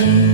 me.